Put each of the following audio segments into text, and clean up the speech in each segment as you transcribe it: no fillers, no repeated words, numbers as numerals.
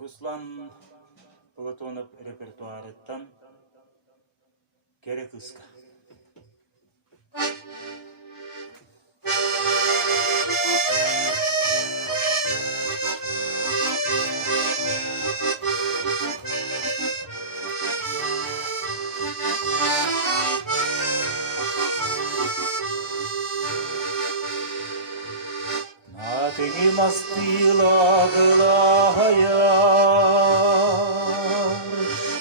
Ruslan Platonov repertuarıttan Kere Kıska. Natini mastila gılahayar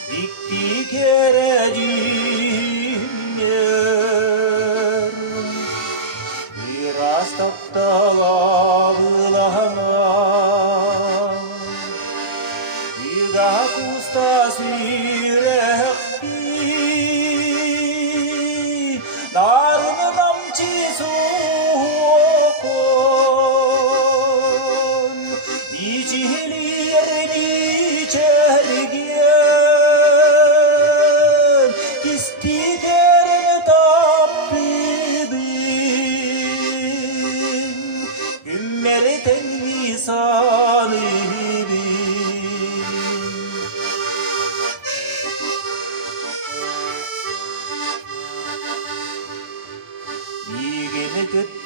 Dikti kereciner Biraz taptala gılahana Iga kusta sürekti Narını namçı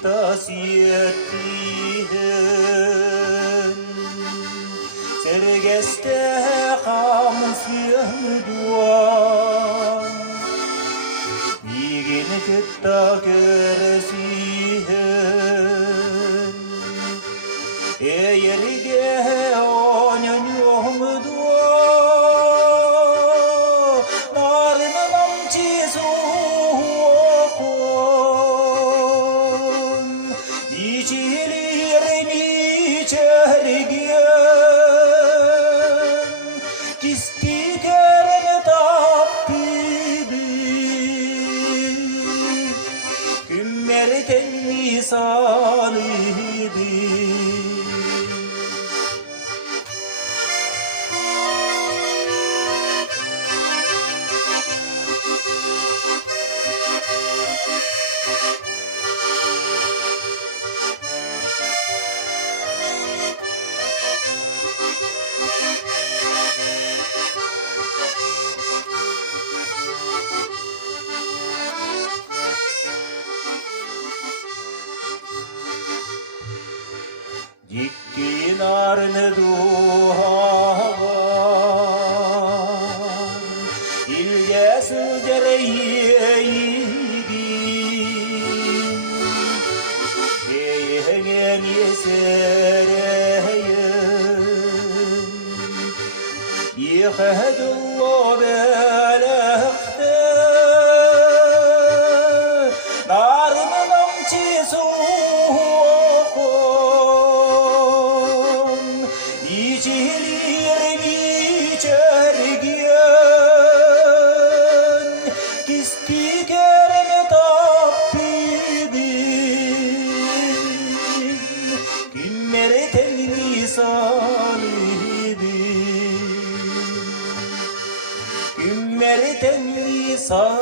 Tasiyetihin Sergeste kamsiyah duan Bigin kita keresihin Eyerige onyanyom duan Narina namci Dikti narını duhavar İlge sıcareyiğin Eyhen yesereyin Yıkadullah belekte Narını namçı Günleri tenli sağ